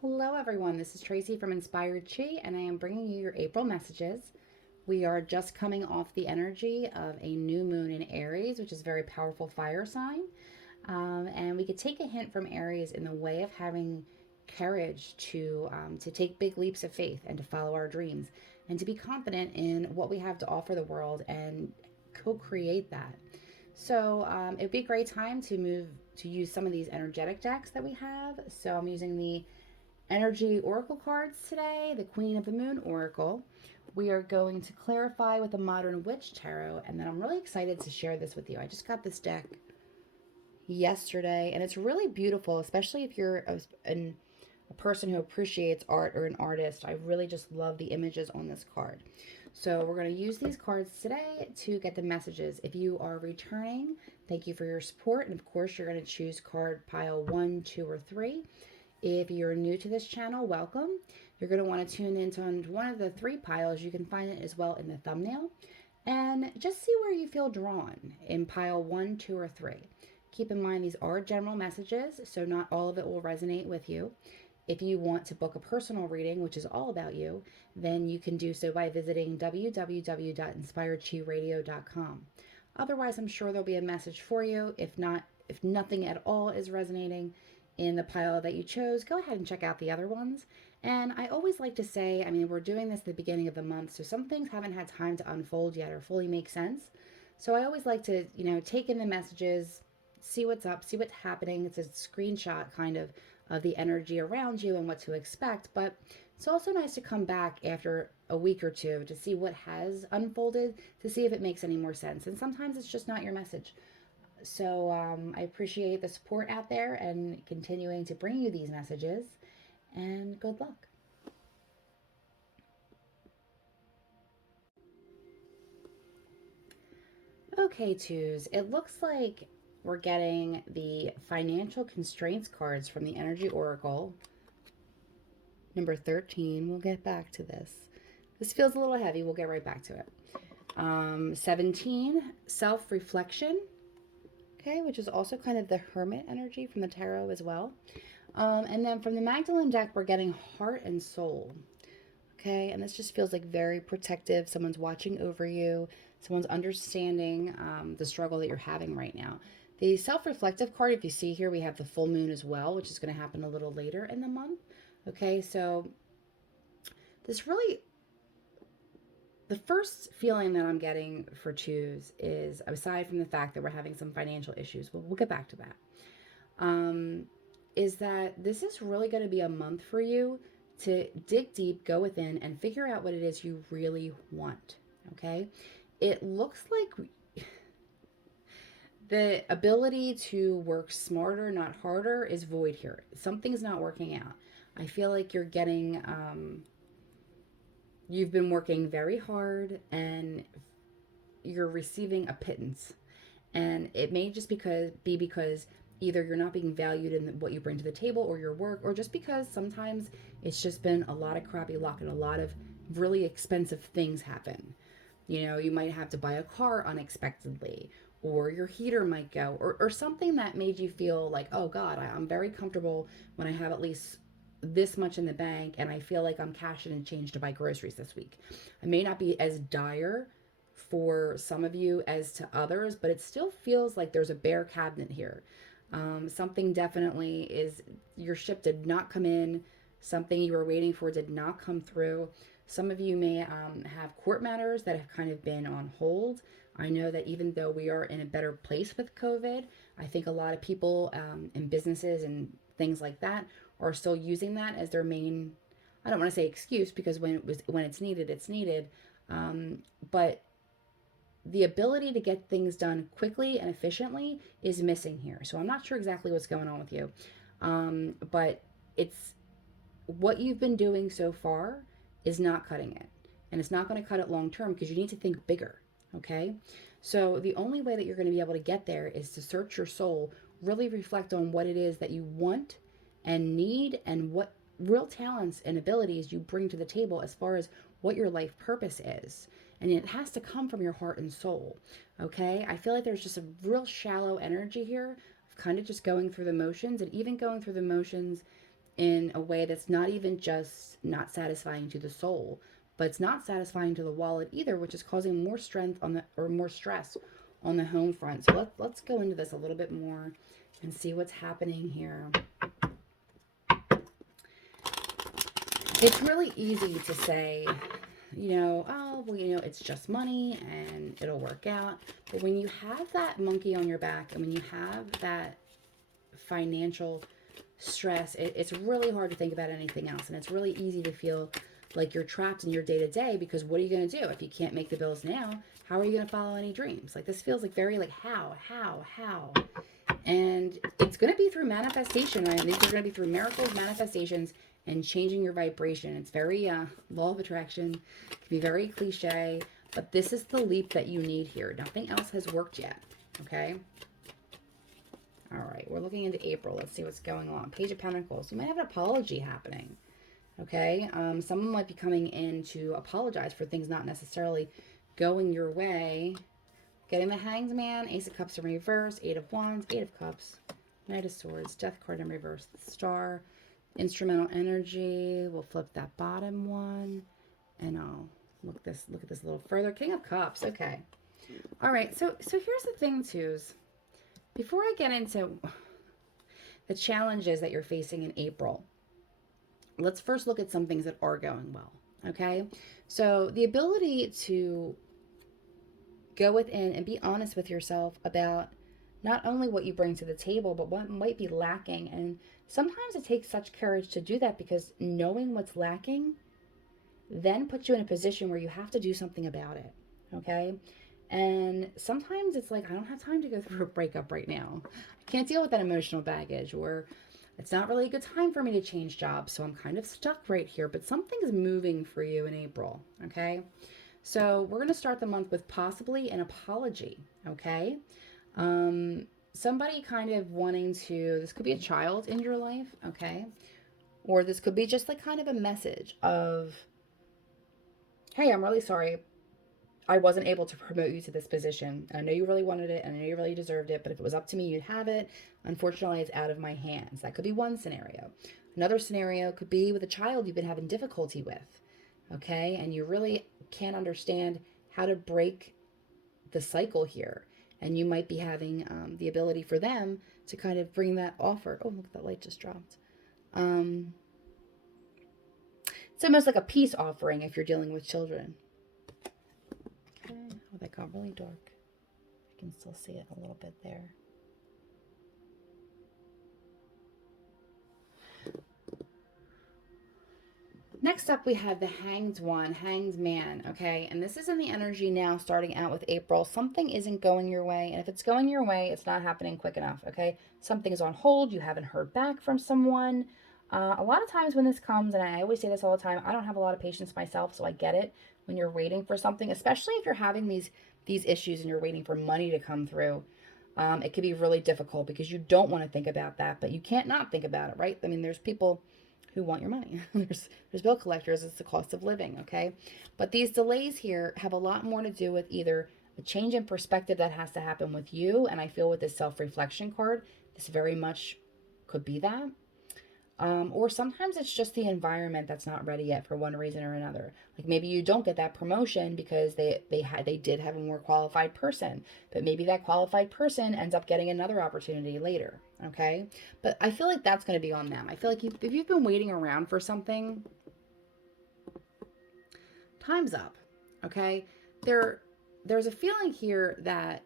Hello, everyone. This is Tracy from Inspired Chi, and I am bringing you your April messages. We are just coming off the energy of a new moon in Aries, which is a very powerful fire sign. And we could take a hint from Aries in the way of having courage to take big leaps of faith and to follow our dreams and to be confident in what we have to offer the world and co-create that. So it'd be a great time to use some of these energetic decks that we have. So I'm using the Energy Oracle cards today, the Queen of the Moon Oracle. We are going to clarify with the Modern Witch Tarot, and then I'm really excited to share this with you. I just got this deck yesterday, and it's really beautiful, especially if you're a person who appreciates art or an artist. I really just love the images on this card. So we're going to use these cards today to get the messages. If you are returning, thank you for your support. And of course, you're going to choose card pile 1, 2, or 3. If you're new to this channel, welcome. You're going to want to tune into one of the 3 piles. You can find it as well in the thumbnail. And just see where you feel drawn in pile 1, 2, or 3. Keep in mind these are general messages, so not all of it will resonate with you. If you want to book a personal reading, which is all about you, then you can do so by visiting www.inspiredchiradio.com. Otherwise, I'm sure there'll be a message for you. If nothing at all is resonating in the pile that you chose, go ahead and check out the other ones. And I always like to say, we're doing this at the beginning of the month, so some things haven't had time to unfold yet or fully make sense. So I always like to, take in the messages, see what's up, see what's happening. It's a screenshot kind of the energy around you and what to expect. But it's also nice to come back after a week or two to see what has unfolded, to see if it makes any more sense. And sometimes it's just not your message. So I appreciate the support out there and continuing to bring you these messages. And good luck. Okay, twos. It looks like we're getting the financial constraints cards from the Energy Oracle. Number 13. We'll get back to this. This feels a little heavy. We'll get right back to it. 17. Self reflection. Okay, which is also kind of the hermit energy from the tarot as well. And then from the Magdalene deck, we're getting heart and soul. Okay, and this just feels like very protective. Someone's watching over you, someone's understanding the struggle that you're having right now. The self reflective card, if you see here, we have the full moon as well, which is going to happen a little later in the month. Okay, so this really, the first feeling that I'm getting for twos is, aside from the fact that we're having some financial issues, we'll get back to that, is that this is really going to be a month for you to dig deep, go within, and figure out what it is you really want. Okay? It looks like the ability to work smarter, not harder, is void here. Something's not working out. I feel like you're getting, you've been working very hard and you're receiving a pittance. And it may just be because either you're not being valued in what you bring to the table or your work, or just because sometimes it's just been a lot of crappy luck and a lot of really expensive things happen. You might have to buy a car unexpectedly, or your heater might go, or something that made you feel like, oh God, I'm very comfortable when I have at least this much in the bank and I feel like I'm cashing in change to buy groceries this week. I may not be as dire for some of you as to others, but it still feels like there's a bare cabinet here. Something definitely is, your ship did not come in, something you were waiting for did not come through. Some of you may have court matters that have kind of been on hold. I know that even though we are in a better place with COVID, I think a lot of people and businesses and things like that are still using that as their main, I don't want to say excuse, because when it's needed, it's needed. But the ability to get things done quickly and efficiently is missing here. So I'm not sure exactly what's going on with you. But it's what you've been doing so far is not cutting it. And it's not going to cut it long term because you need to think bigger. Okay. So the only way that you're going to be able to get there is to search your soul, really reflect on what it is that you want and need, and what real talents and abilities you bring to the table as far as what your life purpose is. And it has to come from your heart and soul. Okay. I feel like there's just a real shallow energy here of kind of just going through the motions, and even going through the motions in a way that's not even just not satisfying to the soul, but it's not satisfying to the wallet either, which is causing more strength on the or more stress on the home front. So let's go into this a little bit more and see what's happening here. It's really easy to say, oh, well, it's just money and it'll work out. But when you have that monkey on your back and when you have that financial stress, it's really hard to think about anything else. And it's really easy to feel like you're trapped in your day to day, because what are you going to do if you can't make the bills now? How are you going to follow any dreams? Like, this feels like very like how. And it's going to be through manifestation, right? And these are going to be through miracles, manifestations, and changing your vibration. It's very law of attraction. It can be very cliche, but this is the leap that you need here. Nothing else has worked yet, okay? All right, we're looking into April. Let's see what's going on. Page of Pentacles. You might have an apology happening, okay? Someone might be coming in to apologize for things not necessarily going your way. Getting the Hanged Man, Ace of Cups in reverse, Eight of Wands, Eight of Cups, Knight of Swords, Death card in reverse, the Star, Instrumental Energy. We'll flip that bottom one, and I'll look at this a little further. King of Cups. Okay. All right. So here's the thing, twos. Before I get into the challenges that you're facing in April, let's first look at some things that are going well. Okay. So the ability to go within and be honest with yourself about not only what you bring to the table, but what might be lacking. And sometimes it takes such courage to do that, because knowing what's lacking then puts you in a position where you have to do something about it. Okay. And sometimes it's like, I don't have time to go through a breakup right now. I can't deal with that emotional baggage, or it's not really a good time for me to change jobs, so I'm kind of stuck right here. But something's moving for you in April. Okay. So we're going to start the month with possibly an apology, okay? Somebody kind of wanting to, this could be a child in your life, okay? Or this could be just like kind of a message of, hey, I'm really sorry I wasn't able to promote you to this position. I know you really wanted it, and I know you really deserved it, but if it was up to me, you'd have it. Unfortunately, it's out of my hands. That could be one scenario. Another scenario could be with a child you've been having difficulty with, okay? And you really can't understand how to break the cycle here. And you might be having the ability for them to kind of bring that offer. Oh, look, that light just dropped. It's almost like a peace offering if you're dealing with children. Okay. Oh, that got really dark. I can still see it a little bit there. Next up, we have the Hanged One, Hanged Man, okay? And this is in the energy now, starting out with April. Something isn't going your way, and if it's going your way, it's not happening quick enough, okay? Something is on hold. You haven't heard back from someone. A lot of times when this comes, and I always say this all the time, I don't have a lot of patience myself, so I get it. When you're waiting for something, especially if you're having these issues and you're waiting for money to come through, it can be really difficult because you don't want to think about that, but you can't not think about it, right? I mean, there's people who want your money. there's bill collectors. It's the cost of living, okay? But these delays here have a lot more to do with either a change in perspective that has to happen with you, and I feel with this self-reflection card, this very much could be that. Or sometimes it's just the environment that's not ready yet for one reason or another. Like maybe you don't get that promotion because they did have a more qualified person, but maybe that qualified person ends up getting another opportunity later. Okay, but I feel like that's going to be on them. I feel like if you've been waiting around for something, time's up. Okay, there's a feeling here that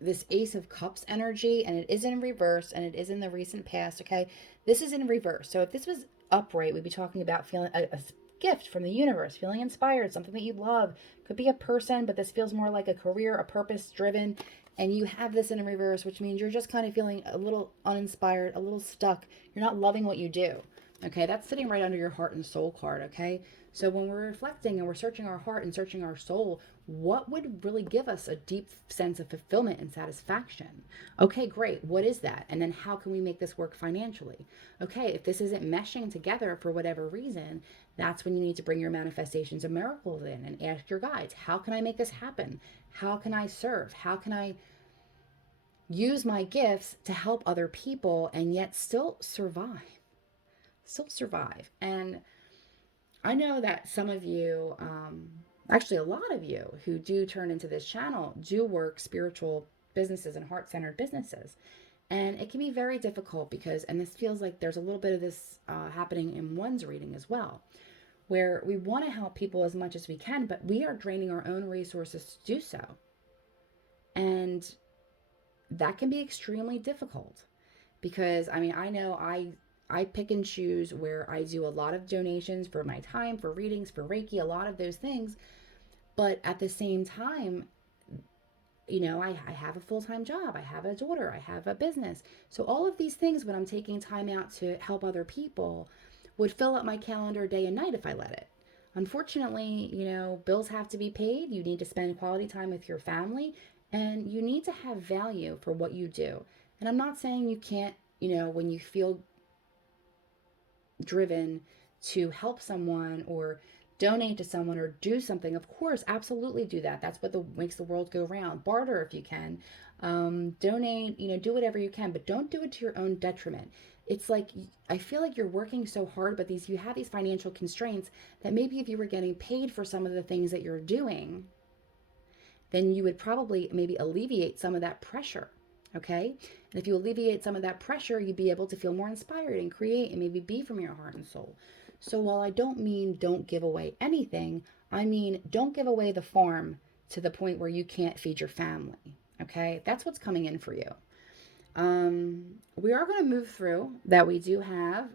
this Ace of Cups energy, and it is in reverse, and it is in the recent past, okay? This is in reverse. So if this was upright, we'd be talking about feeling a gift from the universe, feeling inspired, something that you love. Could be a person, but this feels more like a career, a purpose-driven, and you have this in reverse, which means you're just kind of feeling a little uninspired, a little stuck. You're not loving what you do, okay? That's sitting right under your heart and soul card, okay? So when we're reflecting and we're searching our heart and searching our soul, what would really give us a deep sense of fulfillment and satisfaction? Okay, great. What is that? And then how can we make this work financially? Okay, if this isn't meshing together for whatever reason, that's when you need to bring your manifestations of miracles in and ask your guides, how can I make this happen? How can I serve? How can I use my gifts to help other people and yet still survive. Still survive. And I know that some of you, actually, a lot of you who do turn into this channel do work spiritual businesses and heart centered businesses. And it can be very difficult because, and this feels like there's a little bit of this happening in one's reading as well, where we want to help people as much as we can, but we are draining our own resources to do so. And that can be extremely difficult because, I mean, I know I pick and choose where I do a lot of donations for my time, for readings, for Reiki, a lot of those things. But at the same time, you know, I have a full-time job, I have a daughter, I have a business. So all of these things, when I'm taking time out to help other people, would fill up my calendar day and night if I let it. Unfortunately, you know, bills have to be paid. You need to spend quality time with your family, and you need to have value for what you do. And I'm not saying you can't, you know, when you feel driven to help someone or donate to someone or do something, of course, absolutely do that. That's what makes the world go round. Barter if you can. Donate, you know, do whatever you can, but don't do it to your own detriment. It's like, I feel like you're working so hard, but you have these financial constraints that maybe if you were getting paid for some of the things that you're doing, then you would probably maybe alleviate some of that pressure. Okay. And if you alleviate some of that pressure, you'd be able to feel more inspired and create and maybe be from your heart and soul. So while I don't mean don't give away anything, I mean don't give away the farm to the point where you can't feed your family. Okay. That's what's coming in for you. We are going to move through that. We do have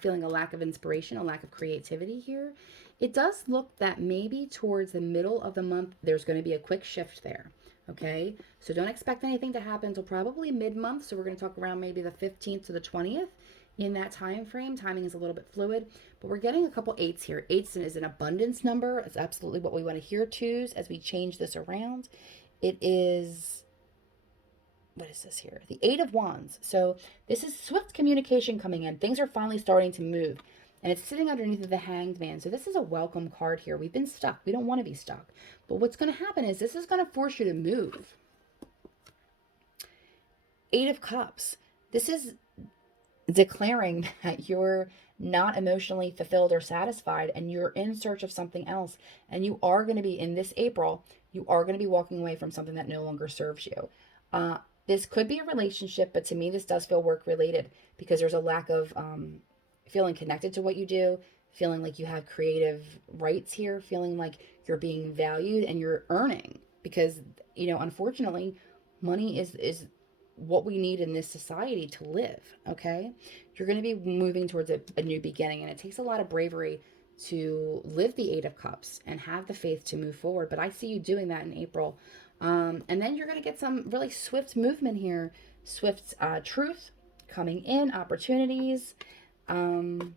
feeling a lack of inspiration, a lack of creativity here. It does look that maybe towards the middle of the month, there's going to be a quick shift there. Okay, so don't expect anything to happen until probably mid-month. So we're going to talk around maybe the 15th to the 20th in that time frame. Timing is a little bit fluid, but we're getting a couple eights here. Eights is an abundance number. It's absolutely what we want to hear twos as we change this around. It is, what is this here? The Eight of Wands. So this is swift communication coming in. Things are finally starting to move. And it's sitting underneath of the Hanged Man. So this is a welcome card here. We've been stuck. We don't want to be stuck. But what's going to happen is this is going to force you to move. Eight of Cups. This is declaring that you're not emotionally fulfilled or satisfied and you're in search of something else. And you are going to be, in this April, you are going to be walking away from something that no longer serves you. This could be a relationship, but to me, this does feel work related because there's a lack of feeling connected to what you do, feeling like you have creative rights here, feeling like you're being valued and you're earning because, you know, unfortunately, money is what we need in this society to live. Okay. You're going to be moving towards a new beginning, and it takes a lot of bravery to live the Eight of Cups and have the faith to move forward. But I see you doing that in April. And then you're going to get some really swift movement here, swift truth coming in, opportunities. You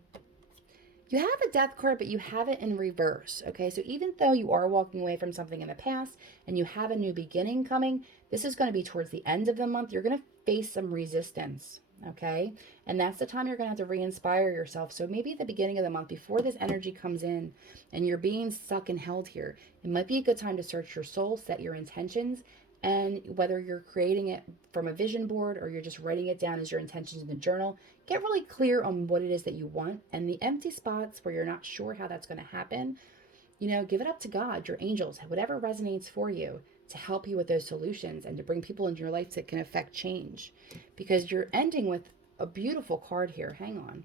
have a Death card, but you have it in reverse. Okay, so even though you are walking away from something in the past and you have a new beginning coming, this is going to be towards the end of the month. You're going to face some resistance. Okay, and that's the time you're going to have to re-inspire yourself. So maybe at the beginning of the month, before this energy comes in and you're being stuck and held here, it might be a good time to search your soul, set your intentions, and whether you're creating it from a vision board or you're just writing it down as your intentions in the journal, get really clear on what it is that you want. And the empty spots where you're not sure how that's going to happen, you know, give it up to God, your angels, whatever resonates for you to help you with those solutions and to bring people into your life that can affect change. Because you're ending with a beautiful card here. Hang on.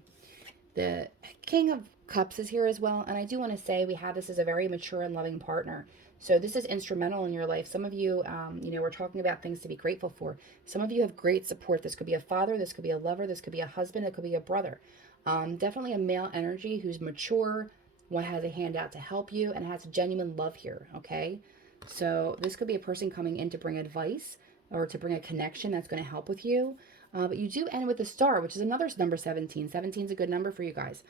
The King of Cups is here as well. And I do want to say we have this as a very mature and loving partner. So this is instrumental in your life. Some of you, you know, we're talking about things to be grateful for. Some of you have great support. This could be a father. This could be a lover. This could be a husband. It could be a brother. Definitely a male energy who's mature, one has a hand out to help you, and has genuine love here, okay? So this could be a person coming in to bring advice or to bring a connection that's going to help with you. But you do end with the Star, which is another number 17. 17 is a good number for you guys.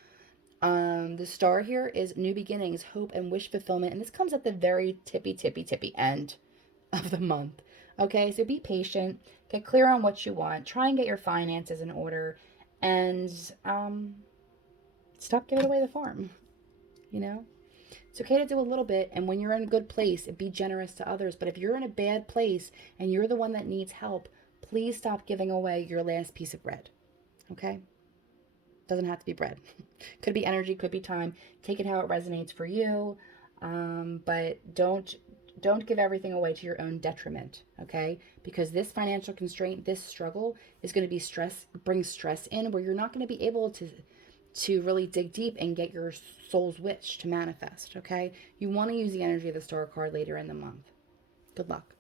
The Star here is new beginnings, hope, and wish fulfillment. And this comes at the very tippy end of the month. Okay, so be patient, get clear on what you want, try and get your finances in order, and stop giving away the farm. You know, it's okay to do a little bit. And when you're in a good place, be generous to others. But if you're in a bad place and you're the one that needs help, please stop giving away your last piece of bread. Okay? Doesn't have to be bread. Could be energy, could be time. Take it how it resonates for you. But don't give everything away to your own detriment, okay? Because this financial constraint, this struggle is going to be bring stress in where you're not going to be able to really dig deep and get your soul's wish to manifest, okay? You want to use the energy of the Star card later in the month. Good luck.